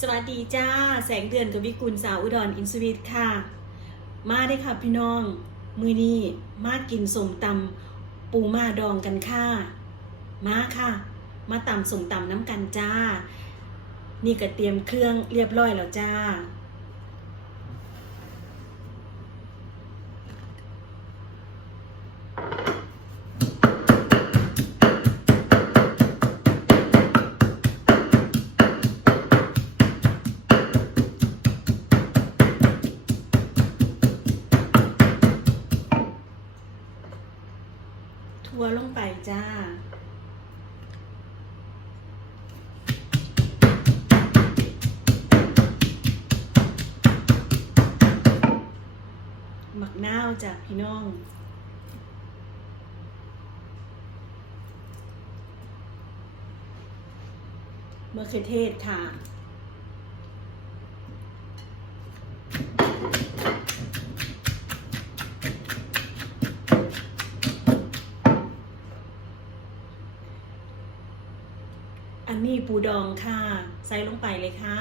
สวัสดีจ้า แสงเดือนกับวิกุลสาวอุดรอินสวิตค่ะ มาได้ค่ะพี่น้อง มือนี้มากินสมตำปูมาดองกันค่ะ มาค่ะ มาตำสมตำน้ำกันจ้า นี่ก็เตรียมเครื่องเรียบร้อยแล้วจ้า ทัวลงไปจ้า หมักนาวจากพี่น้องมะเขือเทศค่ะ อันนี้ปูดองค่ะ ใส่ลงไปเลยค่ะ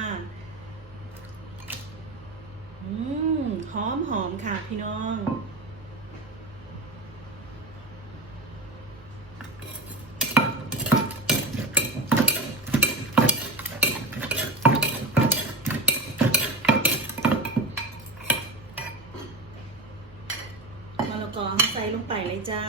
อืมหอมหอมค่ะพี่น้องมะละกอใส่ลงไปเลยจ้า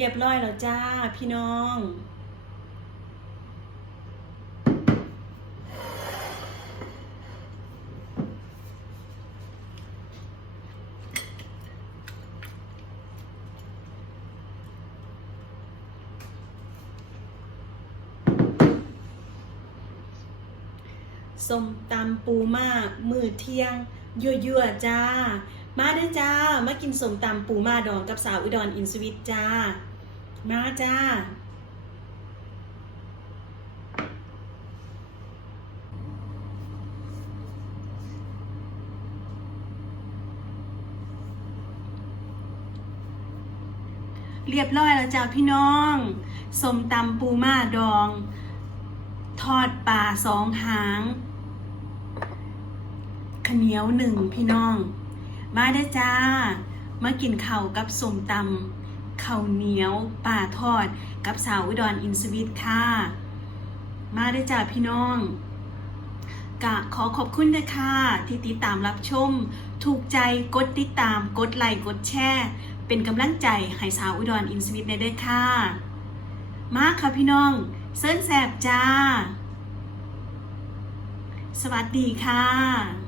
เรียบร้อยแล้วจ้าพี่น้องส้มตำปูมามือเที่ยง ยั่วๆจ้า มาได้อจ้า มากินส้มตำปูมาดองกับสาวอุดรอินสวิตจ้า มาจ้า เรียบร้อยแล้วจ้าพี่น้องสมตำปูม่าดอง ทอดปลาสองหางข้าวเหนียวหนึ่งพี่น้อง มาได้จ้า มากินข้ากับสมตำ ข้าวเหนียวปลาทอด กับสาวอุดรอินสวิตค่ะ มาได้จ้าพี่น้องกะขอขอบคุณนะคะที่ติดตามรับชม ถูกใจกดติดตามกดไลค์กดแชร์เป็นกำลังใจให้สาวอุดรอินสวิตได้ด้วยค่ะ มาค่ะพี่น้องเซิร์นแสบจ้า สวัสดีค่ะ